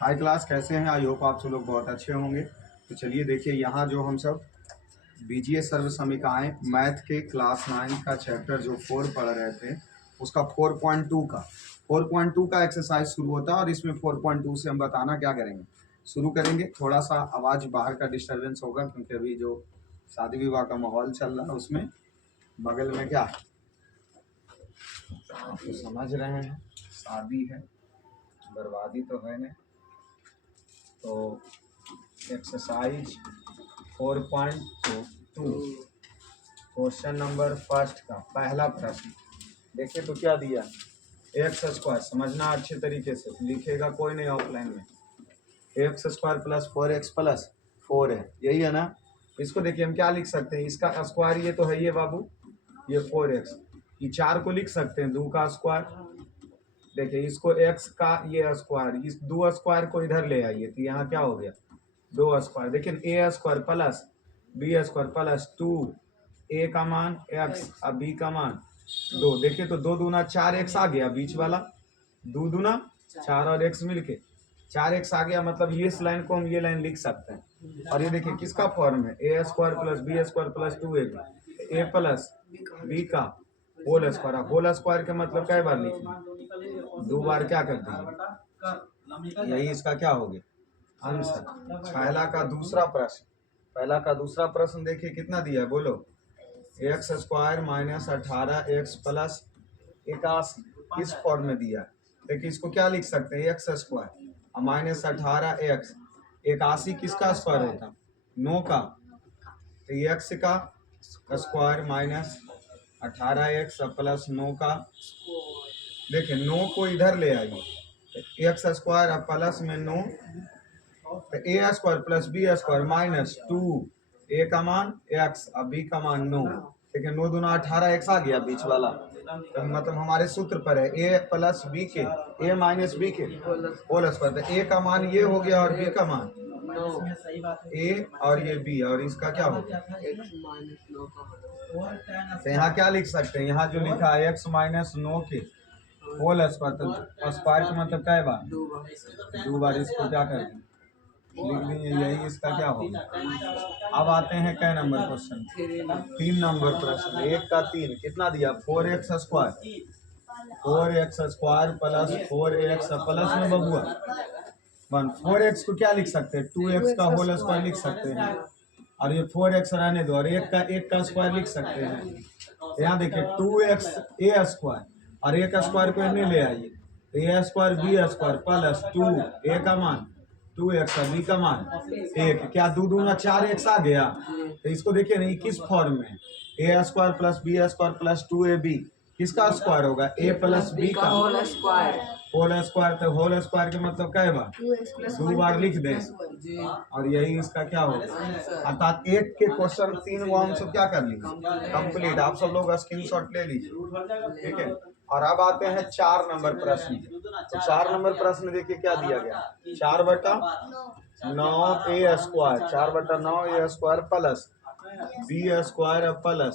High class, कैसे हैं? I hope आप सब लोग बहुत अच्छे होंगे। तो चलिए देखिए, यहाँ जो हम सब बीजीय सर्व समीकरण मैथ के क्लास 9 का चैप्टर जो 4 पढ़ रहे थे, उसका 4.2 का एक्सरसाइज शुरू होता है। और इसमें 4.2 से हम बताना क्या करेंगे, शुरू करेंगे। थोड़ा सा आवाज़ बाहर का डिस्टर्बेंस होगा क्योंकि अभी जो शादी विवाह का माहौल चल रहा है उसमें बगल में क्या है, आप तो समझ रहे हैं, शादी है, बर्बादी तो है नहीं। तो एक्सरसाइज 4.2 क्वेश्चन नंबर फर्स्ट का पहला प्रश्न देखिए तो क्या दिया, एक्स स्क्वायर, समझना अच्छे तरीके से, लिखेगा कोई नहीं ऑफलाइन में। X square plus 4x plus 4 है, यही है ना। इसको देखिए हम क्या लिख सकते हैं, इसका स्क्वायर ये तो है ये बाबू, ये 4x, ये 4 को लिख सकते हैं 2 का स्क्वायर। देखिए इसको x का ये स्क्वायर, इस 2 स्क्वायर को इधर ले आइए तो यहाँ क्या हो गया 2 स्क्वायर। देखिए a square plus b square plus 2 a का मान x और b का मान 2। देखिए तो 2 दूना 4x आ गया, बीच वाला 2 दूना 4 और x मिलके 4x आ गया। मतलब ये इस लाइन को हम ये लाइन लिख सकते हैं। और ये देखिए किसका फॉर्म है, a square plus b square plus 2ab, a plus b का होल स्क्वायर। होल स्क्वायर के मतलब कई बार लिखना, 2 बार क्या कर देंगे, यही इसका क्या हो गया आंसर। पहला का दूसरा प्रश्न देखिए कितना दिया है, बोलो। X square minus 18x plus 81 इस फॉर्म में दिया है। देखिए इसको क्या लिख सकते हैं, एक्स स्क्वायर और माइनस 18x, 81 किसका स्क्वायर होता है 9 का, तो एक्स का स्क्वायर माइनस 18x प्लस 9 का। देखिए 9 को इधर ले आइए, एक्स स्क्वायर और प्लस में 9, तो a square plus b square minus 2, a का मान x और बी का मान 9। देखिए 9 दूना 18x आ गया बीच वाला, तो मतलब हमारे सूत्र पर है a प्लस बी के a माइनस बी के होल स्क्वायर। तो a का मान ये हो गया और b का मान a और ये b, और इसका क्या हो गया, तो यहाँ क्या लिख सकते हैं, यहाँ जो लिखा है x माइनस 9 के होल स्क्वायर, तो स्क्वायर का मतलब क्या है बार 2 बार, इसको क्या कर दें लिख देंगे, यही इसका क्या होगा। अब आते हैं कै नंबर क्वेश्चन, 3 नंबर प्रश्न। 1 का 3 कितना दिया, 4x square, 4x square plus 4x plus में बबुआ 1, 4x को क्या लिख सकते हैं 2x का होल स्क्वायर लिख सकते हैं, और ये 4x रहने दो, और 1 का स्क्वायर लिख सकते हैं। यहाँ देखिए 2x a स्क्वायर और 1 का स्क्वायर को इन्हें ले आइए, तो a square b square plus 2 a का मान 2x और b का मान 1, क्या 2 दूना 4x आ गया। तो इसको देखिए ना किस फॉर्म में, a square plus b square plus 2ab किसका स्क्वायर होगा, a प्लस b का होल स्क्वायर। तो होल स्क्वायर के मतलब क्या है बार 2 बार लिख दें, और यही इसका क्या होगा अर्थात 1 के क्वेश्चन 3 वो हम सब क्या कर लीजिए कंप्लीट। आप सब लोग स्क्रीनशॉट ले लीजिए, ठीक है। और अब आते हैं 4 नंबर प्रश्न। तो 4 नंबर प्रश्न देखिए क्या दिया गया, 4/9 a square, 4/9 a square plus b square plus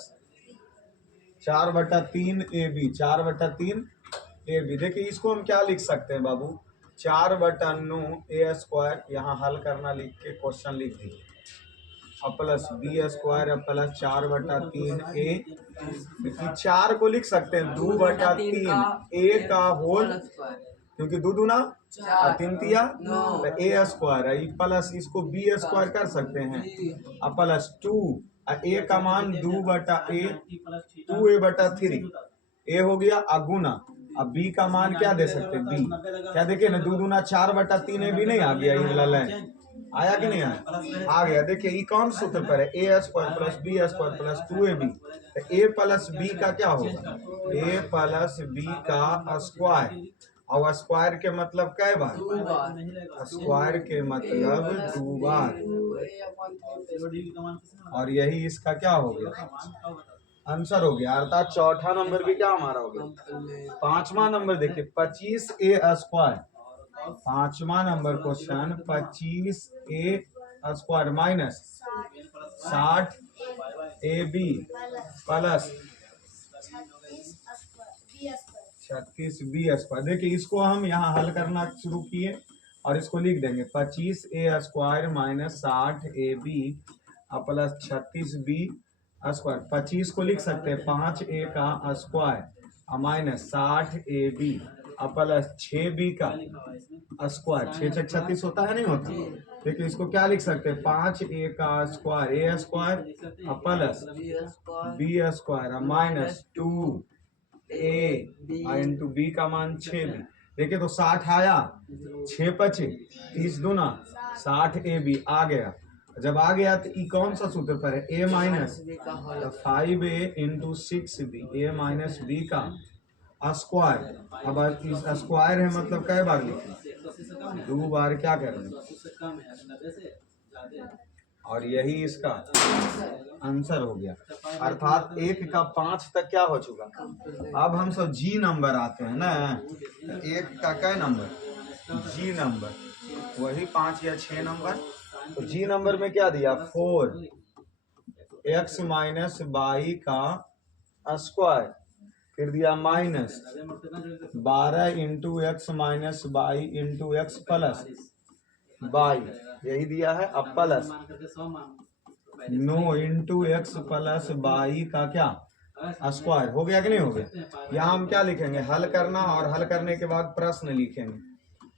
4/3 ab, 4/3 ab। देखिए इसको हम क्या लिख सकते हैं बाबू, 4/9 a स्क्वायर, यहाँ हल करना लिख के क्वेश्चन लिख दीजिए, और plus b square plus 4/3 a। 4 को लिख सकते हैं 2/3 a का होल, क्योंकि 2 दूना और 3 तिया तो a स्क्वायर है, प्लस इसको b स्क्वायर कर सकते हैं, और प्लस 2 a का मान 2/a 2a/3 a हो गया अगुना, अब b का मान क्या दे सकते हैं b, क्या देखिए ना 2 दूना 4/3 a भी नहीं आ गया, ये वाला लाइन आया कि नहीं आया, आ गया। देखिए ये कौन सूत्र पर है, a square plus b square plus 2ab, तो a प्लस b का क्या होगा, a प्लस b का स्क्वायर, और स्क्वायर के मतलब कै बार, स्क्वायर के मतलब 2 बार, और यही इसका क्या हो गया आंसर हो गया। अर्थात चौथा नंबर भी क्या हमारा हो गया। 5वां नंबर देखिए 25a स्क्वायर, 5वां number question 25a square minus 60ab plus 36b square. देखिए इसको हम यहाँ हल करना शुरू किए, और इसको लिख देंगे 25a² minus 60ab plus 36b square. 25 को लिख सकते हैं 5a का square minus 60ab plus 6b का स्क्वायर। 6 36 होता है नहीं होता। देखिए इसको क्या लिख सकते हैं 5a का square a square plus b² minus 2a into b का मान 6b। देखिए तो 60 आया, 6 बचे, 30 दूना 60ab आ गया। जब आ गया तो ई कौन सा सूत्र पर है a minus 5a into 6b a minus b का स्क्वायर। अब इस स्क्वायर है मतलब कई बार लिखे 2 बार क्या करेंगे और यही इसका आंसर हो गया। अर्थात 1 का 5 तक क्या हो चुका। अब हम सब जी नंबर आते हैं ना। 1 का क्या नंबर जी नंबर, वही 5 या 6 नंबर। तो जी नंबर में क्या दिया 4x माइनस बाई का स्क्वायर, फिर दिया minus 12 into x minus by into x plus by, यही दिया है। अब plus 9 into x plus by का क्या स्क्वायर। हो गया कि नहीं हो गया। यहाँ हम क्या लिखेंगे हल करना, और हल करने के बाद प्रश्न लिखेंगे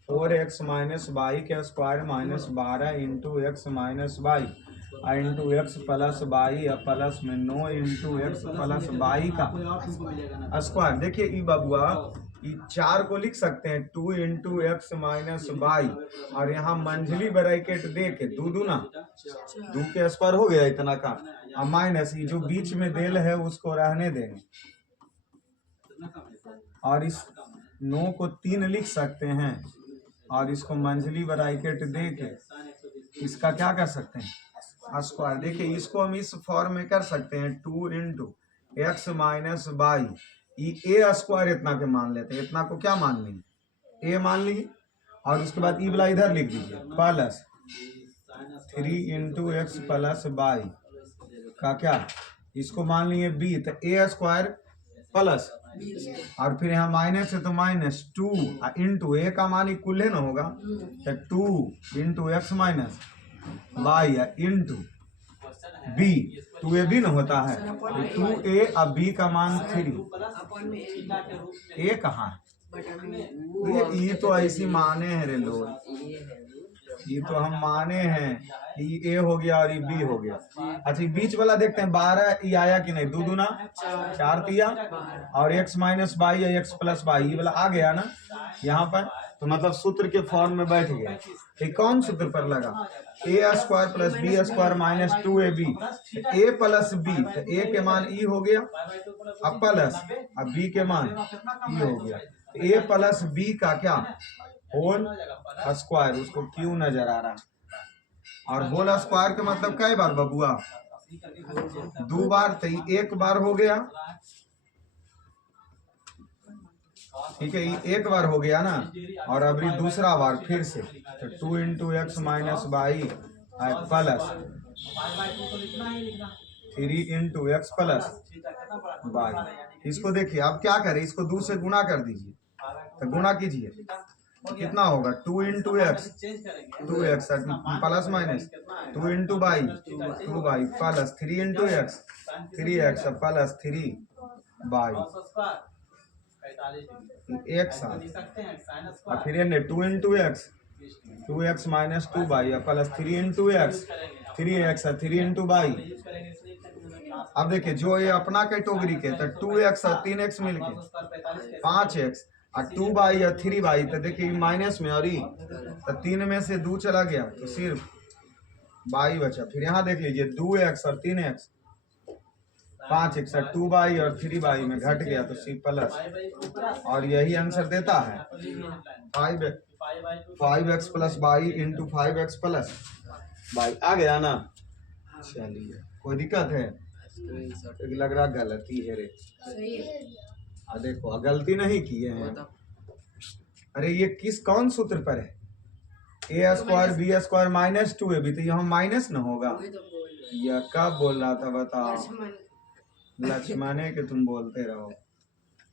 4x माइनस बाई के square minus 12 into x minus by into x plus by plus में 9 इंटू एक्स प्लस बाई का स्क्वायर। देखिए ई बबुआ ई 4 को लिख सकते हैं 2 इंटू एक्स माइनस बाई, और यहाँ मंझली ब्रैकेट दे के 2 दूना 2 के स्क्वायर हो गया इतना का, और माइनस ये जो बीच में देल है उसको रहने देंगे, और इस 9 को 3 लिख सकते हैं, और इसको मंझली ब्रैकेट दे के इसका क्या कर सकते हैं स्क्वायर। देखिए इसको हम इस फॉर्म में कर सकते हैं 2 इंटू एक्स माइनस बाई, ये ए स्क्वायर इतना के मान लेते हैं। इतना को क्या मान लेंगे ए मान लीजिए, और उसके बाद ई वाला इधर लिख दीजिए plus 3 into x plus by का क्या, इसको मान लिए बी, तो ए स्क्वायर प्लस, और फिर यहाँ माइनस है तो माइनस 2 इंटू ए का मान इक्वल है ना होगा, तो 2 into x minus by into b, 2ab ना होता है, तो 2a अब b का मान 3। a कहाँ है, ये तो ऐसी माने हैं रे लोग, ये तो हम माने हैं कि ए हो गया और ये बी हो गया। अच्छा बीच वाला देखते हैं 12 ये आया कि नहीं, 2 दूना 4 तिया, और x माइनस बाई या x प्लस बाई ये वाला आ गया ना यहाँ पर, तो मतलब सूत्र के फॉर्म में बैठ गया। ये कौन सूत्र पर लगा a square plus b square minus 2ab, a plus b, तो a के मान ई हो गया अब प्लस, अब b के मान ई हो गया, a प्लस बी का क्या होल स्क्वायर, उसको क्यों नजर आ रहा है। और होल स्क्वायर के मतलब कई बार बबुआ 2 बार, तो 1 बार हो गया, ठीक है ये 1 बार हो गया ना, और अभी दूसरा बार फिर से, तो 2 into x minus by plus 3 into x plus by. इसको देखिए अब क्या करें, इसको 2 से गुणा कर दीजिए, तो गुणा कीजिए कितना होगा 2 into x 2x plus minus 2 into by 2 by plus 3 into x 3x plus 3 by x, और फिर 2 into x 2x minus 2 by plus 3 into x 3x 3 into by. अब देखिए जो ये अपना कैटेगरी के, तो 2x और 3x मिलके 5x और 2 बाई या 3 बाई, तो देखिए माइनस में, और ये तो 3 में से 2 चला गया तो सिर्फ बाई बचा। फिर यहाँ देख लीजिए 2x और 3x 5x और 2 बाई और 3 बाई में घट गया तो सी प्लस, और यही आंसर देता है 5x plus y into 5x plus y. आ गया ना, चलिए कोई दिक्कत है, लग रहा गलती है रे, देखो गलती नहीं किए हैं। अरे ये किस कौन सूत्र पर है, a square b square minus 2ab, तो यहाँ माइनस ना होगा, यह कब बोल रहा था बताओ, लक्ष्मण के तुम बोलते रहो,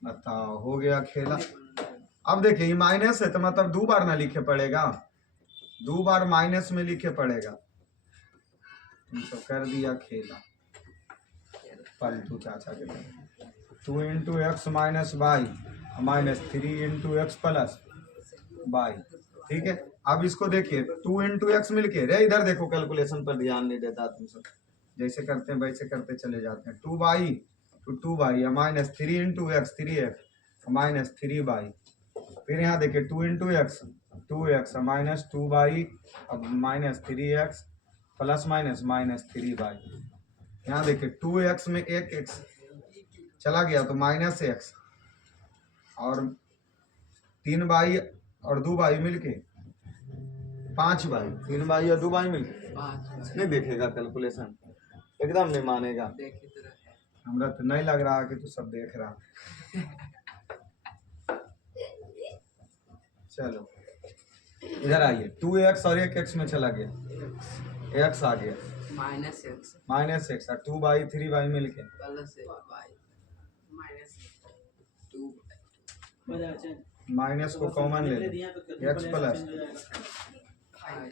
बताओ हो गया खेला। अब देखिए ये माइनस है तो मतलब 2 बार ना लिखे पड़ेगा, दो बार माइनस में लिखे पड़ेगा। तुम सब कर दिया खेला फालतू चाचा के लिए। 2 into x minus y minus 3 into x plus y. ठीक है, अब इसको देखिए 2 इंटू एक्स मिलके रे इधर देखो, कैलकुलेशन पर ध्यान नहीं देता तुम सब, जैसे करते हैं वैसे करते चले जाते हैं। 2 y minus 3 into x 3x minus 3 y. फिर यहाँ देखिए 2 into x 2x minus 2 y अब minus 3x plus minus minus 3 y. यहाँ देखिए 2x में एक x चला गया तो माइनस x और 3 वाई और 2 वाई मिलके 5 वाई। 3 वाई और 2 वाई मिलके नहीं देखेगा कैलकुलेशन, एकदम नहीं मानेगा। हमरा तो नहीं लग रहा कि तू सब देख रहा। चलो इधर आइए, 2x और 1x में चला गया, x आ गया माइनस एक्स और 2 बाई 3 बाई मिलके माइनस को कॉमन ले लो, x प्लस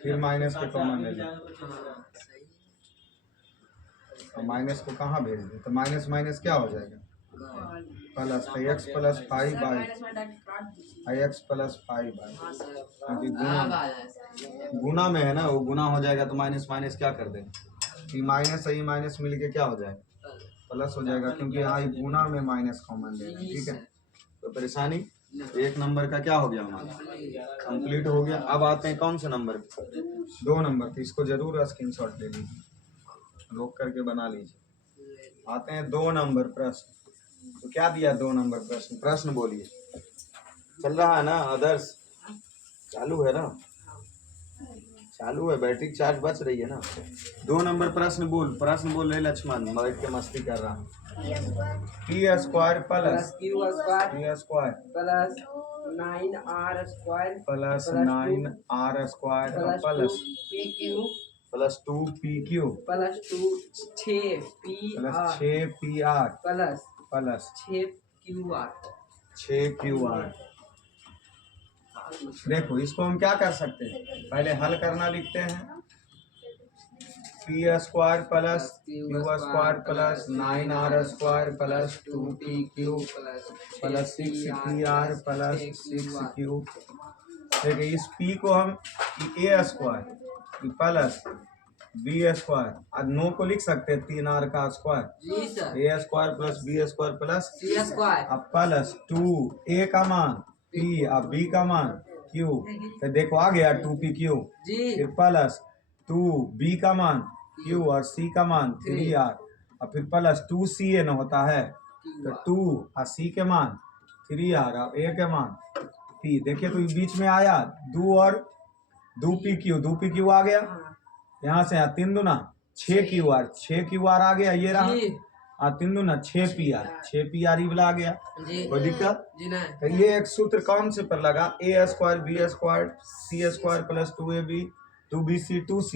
फिर माइनस को कॉमन ले लो और माइनस को कहाँ भेज दे तो माइनस माइनस क्या हो जाएगा प्लस, तो x plus 5 by x plus 5 by, क्योंकि गुना में है ना, वो गुना हो जाएगा तो माइनस माइनस क्या कर देंगे, ये माइनस है, ये माइनस मिलके क्या हो जाएगा प्लस हो जाएगा, क्योंकि यहाँ गुना में माइनस कॉमन लेना। ठीक है, तो परेशानी एक नंबर का क्या हो गया हमारा कंप्लीट हो गया। अब आते हैं कौन से नंबर पे, 2 नंबर पे। इसको जरूर स्क्रीनशॉट ले लीजिए, रोक करके बना लीजिए। आते हैं 2 नंबर प्रश्न। तो क्या दिया 2 नंबर प्रश्न, प्रश्न बोलिए। चल रहा है ना आदर्श, चालू है ना, चालू है, बैटरी चार्ज बच रही है ना। 2 नंबर प्रश्न बोल रहे लक्ष्मण, बैठ के मस्ती कर रहा है। P square plus q square P square plus 9r square plus 9r square plus P Q plus 2pq plus 6p plus 6pr plus plus 6qr। देखो इसको हम क्या कर सकते हैं, पहले हल करना लिखते हैं। P square plus q square plus 9r square plus 2pq plus 6pr plus 6q। देखिए इस p को हम a square plus b square और 9 को लिख सकते हैं 3r का स्क्वायर, जी sir, a square plus b square plus c square अब प्लस 2a का मान p और b का मान q। तो देखो आ गया 2pq, जी, फिर प्लस 2b का मान q और c का मान 3r और फिर प्लस 2cn होता है, तो 2 और c के मान 3r और a के मान p। देखिए तो बीच में आया 2 और 2pq आ गया, यहाँ से 3 दूना 6qr आ गया, ये रहा जी, 3 दूना 6pr ही वाला आ गया। जी, कोई दिक्कत? जी नहीं, तो ये एक सूत्र कौन से पर लगा, a square b square c square plus 2ab 2bc 2c,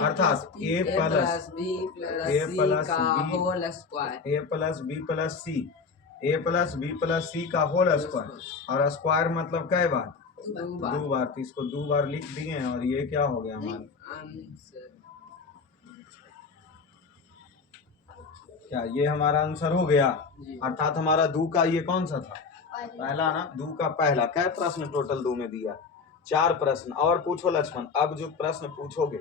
अर्थात a plus b a plus plus का b whole square a plus b plus c a plus b plus c का होल स्क्वायर। और square मतलब कई बार 2 बार, तो इसको 2 बार लिख दिए और ये क्या हो गया हमारा, क्या ये हमारा आंसर हो गया। अर्थात हमारा 2 का ये कौन सा था, पहला ना, 2 का पहला। क्या प्रश्न टोटल 2 में दिया, 4 प्रश्न। और पूछो लक्ष्मण, अब जो प्रश्न पूछोगे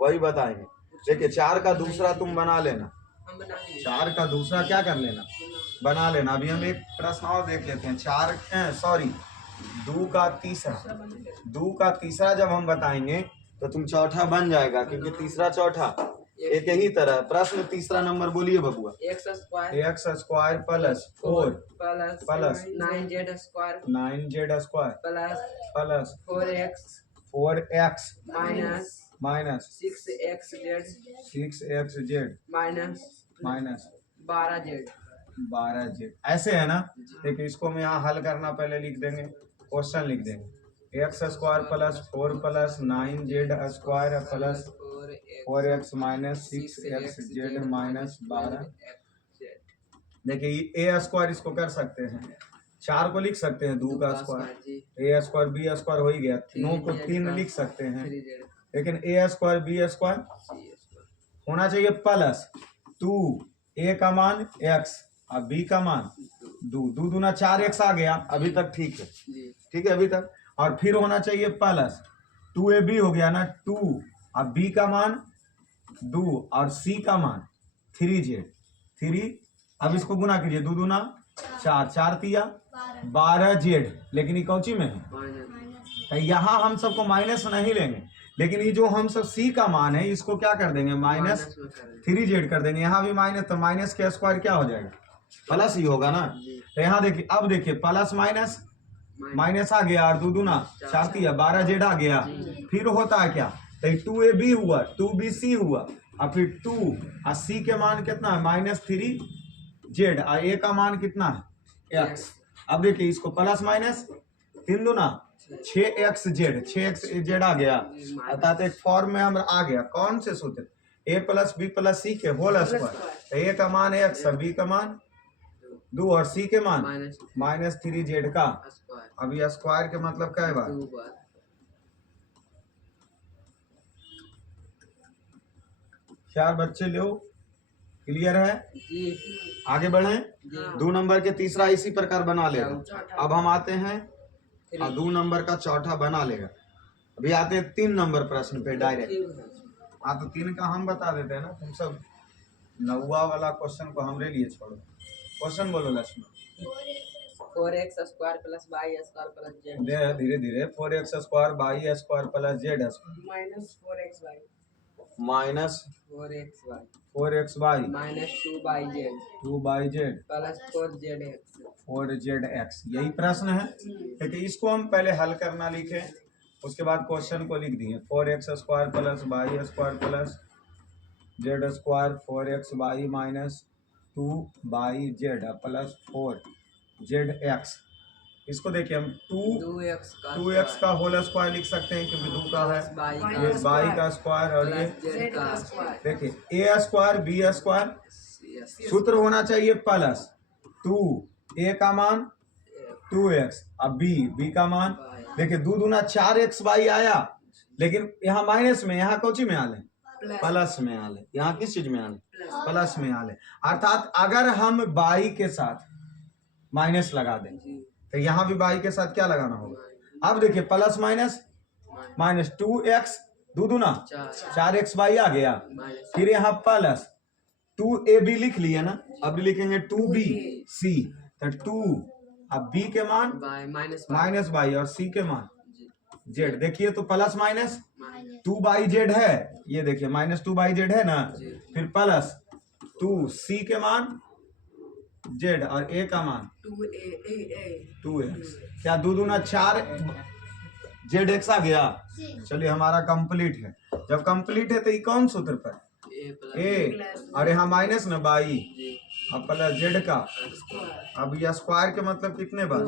वही बताएंगे। देखिए 4 का दूसरा तुम बना लेना, 4 का दूसरा क्या कर लेना, बना लेना। अभी हम एक प्रश्न और देख लेते हैं। 2 का तीसरा जब हम बताएंगे तो तुम चौथा बन जाएगा, क्योंकि तीसरा चौथा एक ही तरह। प्रश्न तीसरा नंबर बोलिए बबुआ। X square plus 4 plus 9z square 9z square plus 4x minus 6xz minus 12z। ऐसे है ना। देखिए इसको हम यहाँ हल करना, पहले लिख देंगे, क्वेश्चन लिख देंगे। X square plus 4 plus 9z square plus 4x minus 6xz minus 12। देखिए ए स्क्वायर इसको कर सकते हैं 4 को लिख सकते हैं 2 का स्क्वायर, ए स्क्वायर बी स्क्वायर हो ही गया। 9 को 3 लिख सकते हैं, लेकिन ए स्क्वायर बी स्क्वायर होना चाहिए प्लस 2 ए का मान x और b का मान 2, 2 दूना 4x आ गया, अभी तक ठीक है, ठीक है अभी तक। और फिर होना चाहिए प्लस 2ab हो गया ना 2 और b का मान 2 और c का मान 3z 3। अब इसको गुना कीजिए, 2 दूना 4, 4 तिया 12z, लेकिन ये कौची में है, तो यहाँ हम सबको माइनस नहीं लेंगे, लेकिन ये जो हम सब c का मान है इसको क्या कर देंगे, माइनस 3z कर देंगे। यहाँ भी माइनस, तो माइनस के स्क्वायर क्या हो जाएगा, प्लस ही होगा ना। तो यहाँ देखिए, अब देखिए प्लस माइनस माइनस आ गया और 2 दूना 4 तिया 12z आ गया। फिर होता है क्या, तो 2ab हुआ 2bc हुआ और फिर 2 और c के मान कितना है, माइनस 3z और a का मान कितना है, x। अब देखिए इसको प्लस माइनस 3 दूना 6xz आ गया, अर्थात एक फॉर्म में हम आ गया। कौन से सूत्र, a प्लस बी प्लस सी के होल स्क्वायर। a का मान x, b का मान 2 और c के मान माइनस 3z का। अब ये स्क्वायर के मतलब क्या है बात, चार बच्चे लो, क्लियर है, आगे बढ़े। 2 नंबर के तीसरा इसी प्रकार बना लेगा। अब हम आते हैं 2 नंबर का चौथा बना लेगा। अभी आते हैं 3 नंबर प्रश्न पे डायरेक्ट। हाँ तो 3 का हम बता देते हैं ना, तुम सब 9वां वाला क्वेश्चन को हमरे लिए छोड़ो। क्वेश्चन बोलो Lakshman. 4x square plus y square plus z धीरे धीरे 4x square y square plus z minus 4xy minus 4xy minus 2yz plus 4zx। यही प्रश्न है, क्योंकि इसको हम पहले हल करना लिखे, उसके बाद क्वेश्चन को लिख दिए। 4x square plus y square plus z square 4xy minus 2yz plus 4zx। इसको देखिए हम 2x का होल स्क्वायर लिख सकते हैं, क्योंकि 2 का है, ये y का स्क्वायर और ये देखिए a स्क्वायर b स्क्वायर। सूत्र होना चाहिए प्लस 2 a का मान 2x और b का मान, देखिए 2 दूना 4xy आया, लेकिन यहाँ माइनस में, यहाँ कौची में आले, प्लस में आले। यहाँ किस चीज में आले, प्लस में आले। अर्थात अगर हम y के साथ माइनस लगा दें तो यहाँ भी y के साथ क्या लगाना होगा। अब देखिए प्लस माइनस माइनस 2x 2 दूना 4xy आ गया, फिर यहाँ प्लस 2ab लिख लिया ना, अब लिखेंगे 2bc, तो 2 अब b के मान माइनस y और c के मान z। देखिए तो प्लस माइनस 2yz है, ये देखिए माइनस 2yz है ना, फिर प्लस 2c के मान z और a का मान 2x। क्या 2 दूना 4zx आ गया। चलिए हमारा कंप्लीट है। जब कंप्लीट है तो ये कौन सूत्र पर, a और यहाँ माइनस न y और प्लस z का। अब यह स्क्वायर के मतलब कितने बार,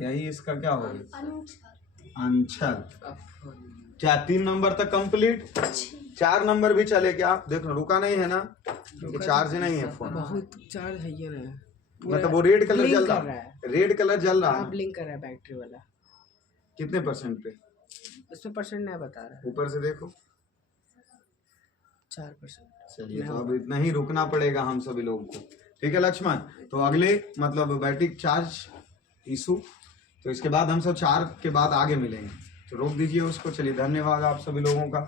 यही इसका क्या होगा, अंशल। क्या 3 नंबर तक कंप्लीट, 4 नंबर भी चले क्या, देख लो रुका नहीं है ना, चार्ज नहीं है फोन, बहुत चार्ज है ये ना, मतलब वो रेड कलर जल रहा है, रेड कलर जल रहा है, ब्लिंक कर रहा है बैटरी वाला। कितने परसेंट पे, उसमें परसेंट नहीं बता रहा है, ऊपर से देखो 4%। चलिए तो अब इतना ही रुकना पड़ेगा हम सभी लोगों को, ठीक है लक्ष्मण। तो अगले मतलब बैटरी चार्ज इशू, तो इसके बाद हम सब 4 के बाद आगे मिलेंगे, तो रोक दीजिए उसको। चलिए धन्यवाद आप सभी लोगों का।